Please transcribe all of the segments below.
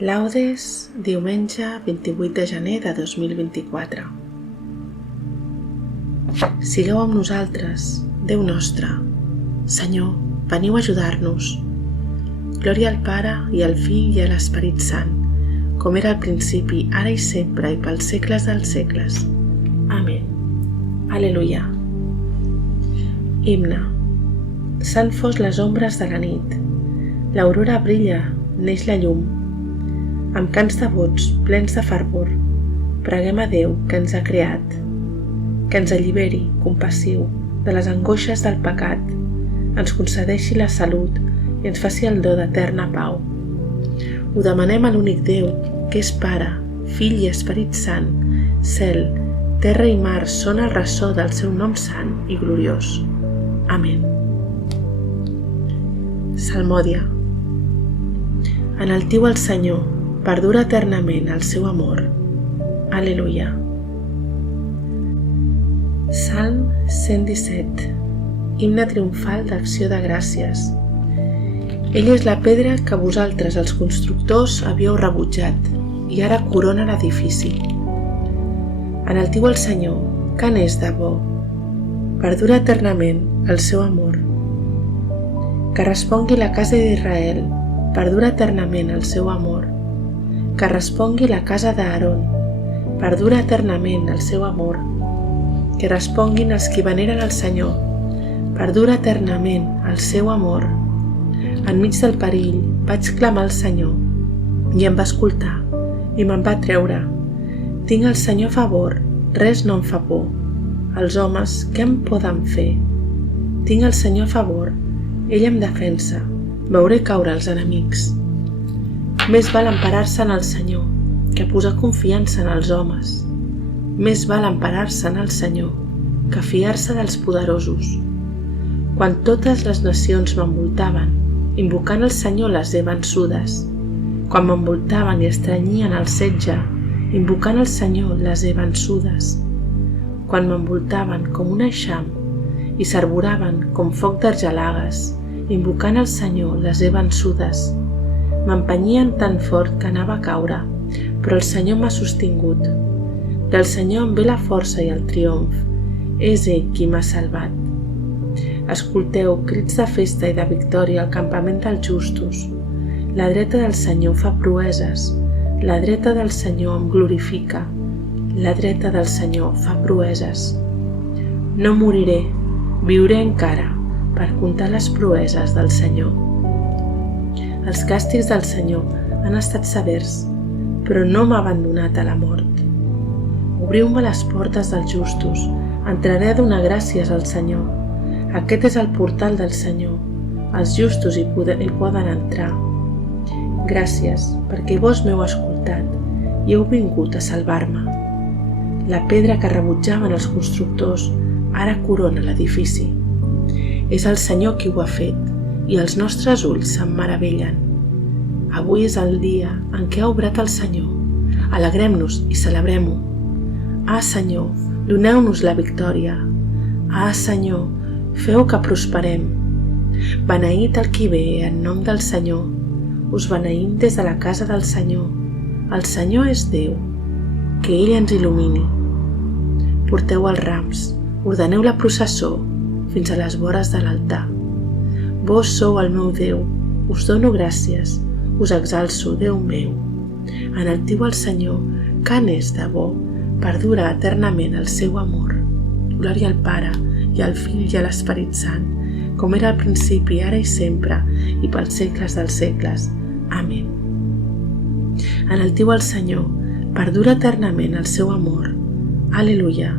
Laudes, diumenge 28 de gener de 2024. Sigueu amb nosaltres, Déu nostre. Senyor, veniu a ajudar-nos. Glòria al Pare, i al Fill, i a l'Esperit Sant, com era al principi, ara i sempre, i pels segles dels segles. Amén. Aleluia. Himne. S'han fos les ombres de la nit. L'aurora brilla, neix la llum. Amb cants devots, plens de fervor, preguem a Déu que ens ha creat, que ens alliberi, compassiu, de les angoixes del pecat, ens concedeixi la salut i ens faci el do d'eterna pau. Ho demanem a l'únic Déu, que és Pare, Fill i Esperit Sant, cel, terra i mar són el ressò del seu nom sant i gloriós. Amén. Salmòdia. Enaltiu el Senyor, perdura eternament el seu amor. Aleluia. Salm 117. Himne triomfal d'acció de gràcies. Ell és la pedra que vosaltres, els constructors, havíeu rebutjat, i ara corona l'edifici. Enaltiu el Senyor, que n'és de bo. Perdura eternament el seu amor. Que respongui la casa d'Israel, perdura eternament el seu amor. Que respongui la casa d'Aaron, perdura eternament el seu amor. Que responguin els qui veneren el Senyor, perdura eternament el seu amor. Enmig del perill vaig clamar al Senyor, i em va escoltar, i me'n va treure. Tinc el Senyor a favor, res no em fa por. Els homes, què em poden fer? Tinc el Senyor a favor, ell em defensa, veuré caure els enemics. Més val emparar-se en el Senyor que posar confiança en els homes. Més val emparar-se en el Senyor que fiar-se dels poderosos. Quan totes les nacions m'envoltaven, invocant el Senyor les he vençudes. Quan m'envoltaven i estrenyien el setge, invocant el Senyor les he vençudes. Quan m'envoltaven com un eixam i s'arboraven com foc d'argelagues, invocant el Senyor les he vençudes. M'empenyien tan fort que anava a caure, però el Senyor m'ha sostingut. Del Senyor em ve la força i el triomf. És ell qui m'ha salvat. Escolteu crits de festa i de victòria al campament dels justos. La dreta del Senyor fa proeses. La dreta del Senyor em glorifica. La dreta del Senyor fa proeses. No moriré, viuré encara per contar les proeses del Senyor. Els càstigs del Senyor han estat severs, però no m'ha abandonat a la mort. Obriu-me les portes dels justos, entraré a donar gràcies al Senyor. Aquest és el portal del Senyor, els justos hi poden entrar. Gràcies, perquè vos m'heu escoltat i heu vingut a salvar-me. La pedra que rebutjaven els constructors ara corona l'edifici. És el Senyor qui ho ha fet, i els nostres ulls se'n meravellen. Avui és el dia en què ha obrat el Senyor. Alegrem-nos i celebrem-ho. Ah, Senyor, doneu-nos la victòria. Ah, Senyor, feu que prosperem. Beneït el qui ve en nom del Senyor. Us beneïm des de la casa del Senyor. El Senyor és Déu. Que ell ens il·lumini. Porteu els rams, ordeneu la processó fins a les vores de l'altar. Vos sou el meu Déu, us dono gràcies, us exalço, Déu meu. Enaltiu el Senyor, que n'és de bo, perdura eternament el seu amor. Glòria al Pare, i al Fill, i a l'Esperit Sant, com era al principi, ara i sempre, i pels segles dels segles. Amén. Enaltiu el Senyor, perdura eternament el seu amor. Aleluia.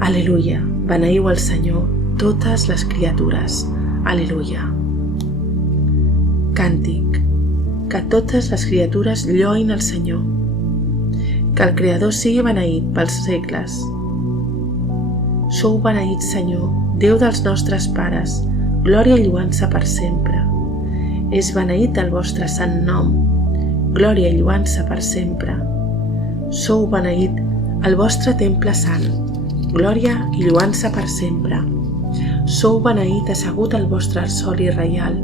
Aleluia. Beneïu el Senyor, totes les criatures. Aleluia. Càntic. Que totes les criatures lloïn el Senyor. Que el Creador sigui beneït pels segles. Sou beneït, Senyor, Déu dels nostres pares, glòria i lloança per sempre. És beneït el vostre sant nom, glòria i lloança per sempre. Sou beneït el vostre temple sant, glòria i lloança per sempre. Sou beneït assegut al vostre soli reial,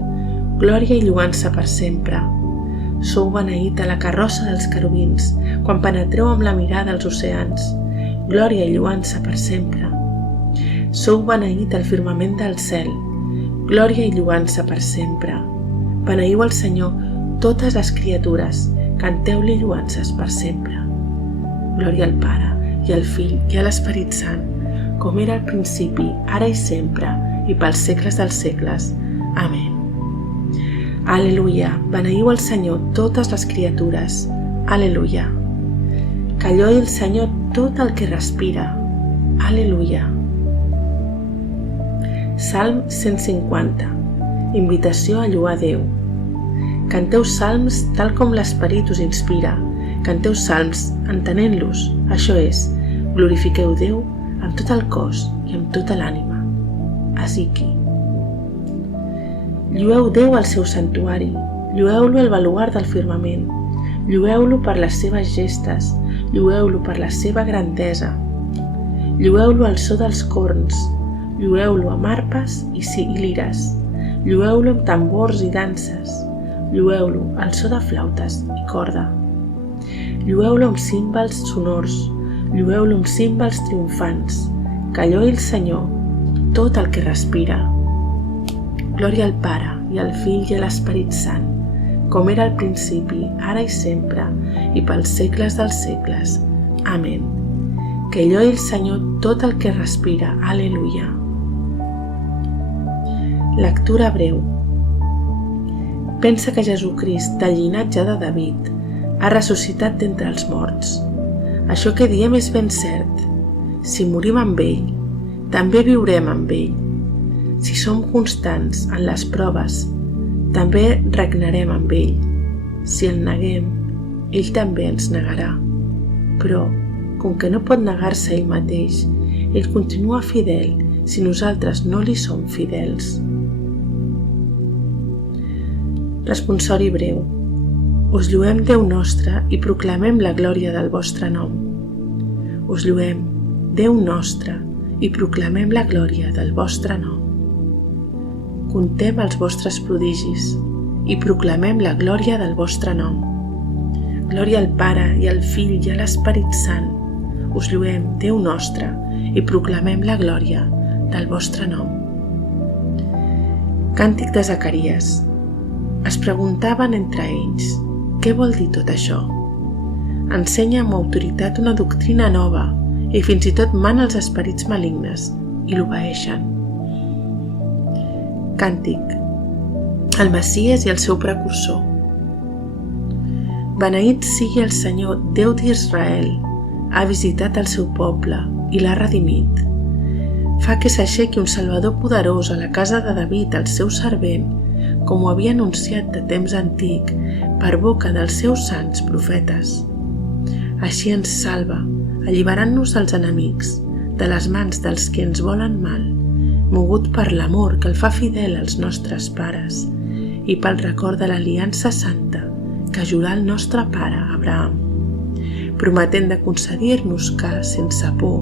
glòria i lloança per sempre. Sou beneït a la carrossa dels querubins, quan penetreu amb la mirada als oceans. Glòria i lloança per sempre. Sou beneït al firmament del cel. Glòria i lloança per sempre. Beneiu el Senyor totes les criatures, canteu-li lloances per sempre. Glòria al Pare, i al Fill, i a l'Esperit Sant, com era al principi, ara i sempre, i pels segles dels segles. Amén. Aleluia, beneiu el Senyor totes les criatures. Aleluia. Que lloi el Senyor tot el que respira. Aleluia. Salm 150. Invitació a lloar Déu. Canteu salms tal com l'Esperit us inspira. Canteu salms entenent-los, això és, glorifiqueu Déu amb tot el cos i amb tota l'ànima. Ezequiel. Llueu Déu al seu santuari, llueu-lo al baluard del firmament, llueu-lo per les seves gestes, llueu-lo per la seva grandesa, llueu-lo al so dels corns, llueu-lo amb arpes i lires, llueu-lo amb tambors i danses, llueu-lo al so de flautes i corda, llueu-lo amb címbals sonors, llueu-lo amb címbals triomfants, que lloi el Senyor tot el que respira. Glòria al Pare, i al Fill, i a l'Esperit Sant, com era al principi, ara i sempre, i pels segles dels segles. Amén. Que lloi el Senyor tot el que respira. Aleluia. Lectura breu. Pensa que Jesucrist, del llinatge de David, ha ressuscitat d'entre els morts. Això que diem és ben cert. Si morim amb ell, també viurem amb ell. Si som constants en les proves, també regnarem amb ell. Si el neguem, ell també ens negarà. Però, com que no pot negar-se ell mateix, ell continua fidel si nosaltres no li som fidels. Responsori breu. Us lluem Déu nostre i proclamem la glòria del vostre nom. Us lluem, Déu nostre, i proclamem la glòria del vostre nom. Contem els vostres prodigis i proclamem la glòria del vostre nom. Glòria al Pare, i al Fill, i a l'Esperit Sant. Us lluem, Déu nostre, i proclamem la glòria del vostre nom. Càntic de Zacaries. Es preguntaven entre ells, què vol dir tot això? Ensenya amb autoritat una doctrina nova i fins i tot mana els esperits malignes i l'obeeixen. Càntic. El Messies i el seu precursor. Beneït sigui el Senyor, Déu d'Israel, ha visitat el seu poble i l'ha redimit. Fa que s'aixequi un Salvador poderós a la casa de David, el seu servent, com ho havia anunciat de temps antic per boca dels seus sants profetes. Així ens salva, alliberant-nos dels enemics, de les mans dels que ens volen mal, mogut per l'amor que el fa fidel als nostres pares i pel record de l'aliança santa que jurà el nostre pare Abraham, prometent de concedir-nos que, sense por,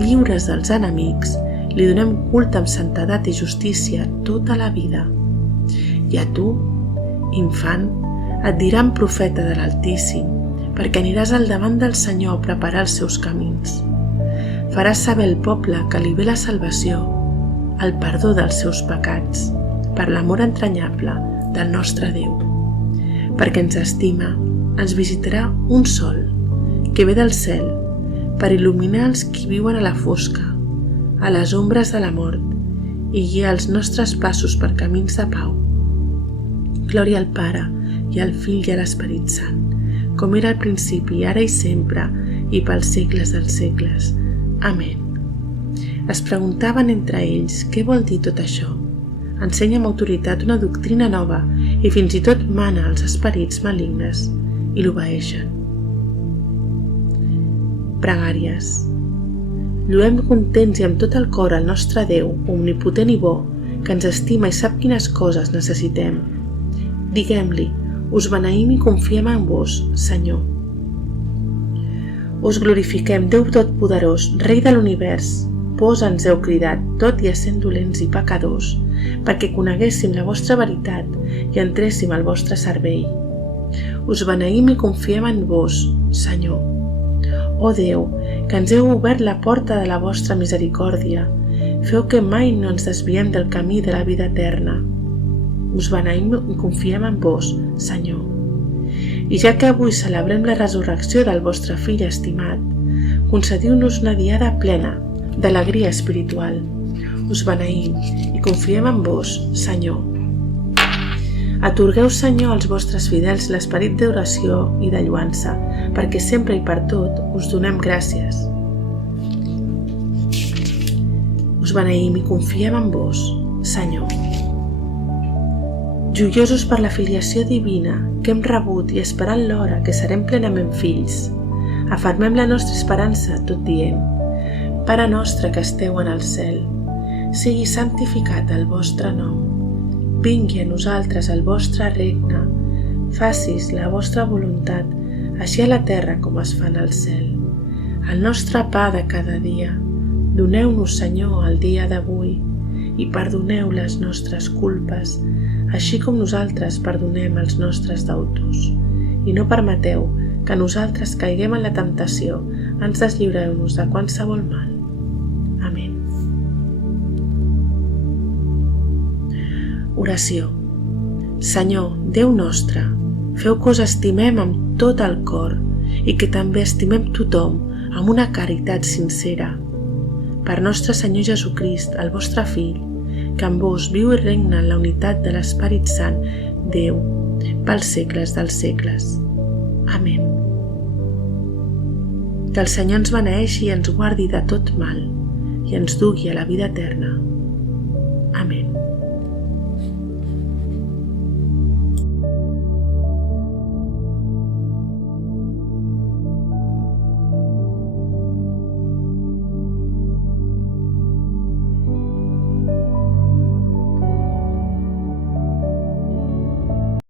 lliures dels enemics, li donem culte amb santedat i justícia tota la vida. I a tu, infant, et diran profeta de l'Altíssim, perquè aniràs al davant del Senyor a preparar els seus camins. Faràs saber al poble que li ve la salvació, el perdó dels seus pecats, per l'amor entranyable del nostre Déu. Perquè ens estima, ens visitarà un sol, que ve del cel, per il·luminar els qui viuen a la fosca, a les ombres de la mort, i guiar els nostres passos per camins de pau. Glòria al Pare, i al Fill, i a l'Esperit Sant, com era al principi, ara i sempre, i pels segles dels segles. Amén. Es preguntaven entre ells què vol dir tot això. Ensenya amb autoritat una doctrina nova i fins i tot mana als esperits malignes i l'obeeixen. Pregàries. Lluem contents i amb tot el cor al nostre Déu, omnipotent i bo, que ens estima i sap quines coses necessitem. Diguem-li, us beneïm i confiem en vos, Senyor. Us glorifiquem, Déu Totpoderós, Rei de l'univers. Vos ens heu cridat, tot i essent dolents i pecadors, perquè coneguéssim la vostra veritat i entréssim al vostre servei. Us beneïm i confiem en vos, Senyor. Ó Déu, que ens heu obert la porta de la vostra misericòrdia, feu que mai no ens desviem del camí de la vida eterna. Us beneïm i confiem en vos, Senyor. I ja que avui celebrem la resurrecció del vostre Fill estimat, concediu-nos una diada plena d'alegria espiritual. Us beneïm i confiem en vos, Senyor. Atorgueu, Senyor, als vostres fidels l'esperit d'oració i de lluança, perquè sempre i per tot us donem gràcies. Us beneïm i confiem en vos, Senyor. Joiosos per la filiació divina que hem rebut i esperant l'hora que serem plenament fills, afermem la nostra esperança tot dient: Pare nostre que esteu en el cel, sigui santificat el vostre nom. Vingui a nosaltres el vostre regne, facis la vostra voluntat, així a la terra com es fa en el cel. El nostre pa de cada dia, doneu-nos, Senyor, el dia d'avui, i perdoneu les nostres culpes, així com nosaltres perdonem els nostres deutors. I no permeteu que nosaltres caiguem en la temptació, ens deslliureu-nos de qualsevol mal. Amén. Oració. Senyor, Déu nostre, feu que us estimem amb tot el cor i que també estimem tothom amb una caritat sincera. Per nostre Senyor Jesucrist, el vostre Fill, que amb vos viu i regna en la unitat de l'Esperit Sant, Déu, pels segles dels segles. Amén. Que el Senyor ens beneeixi i ens guardi de tot mal i ens dugui a la vida eterna. Amén.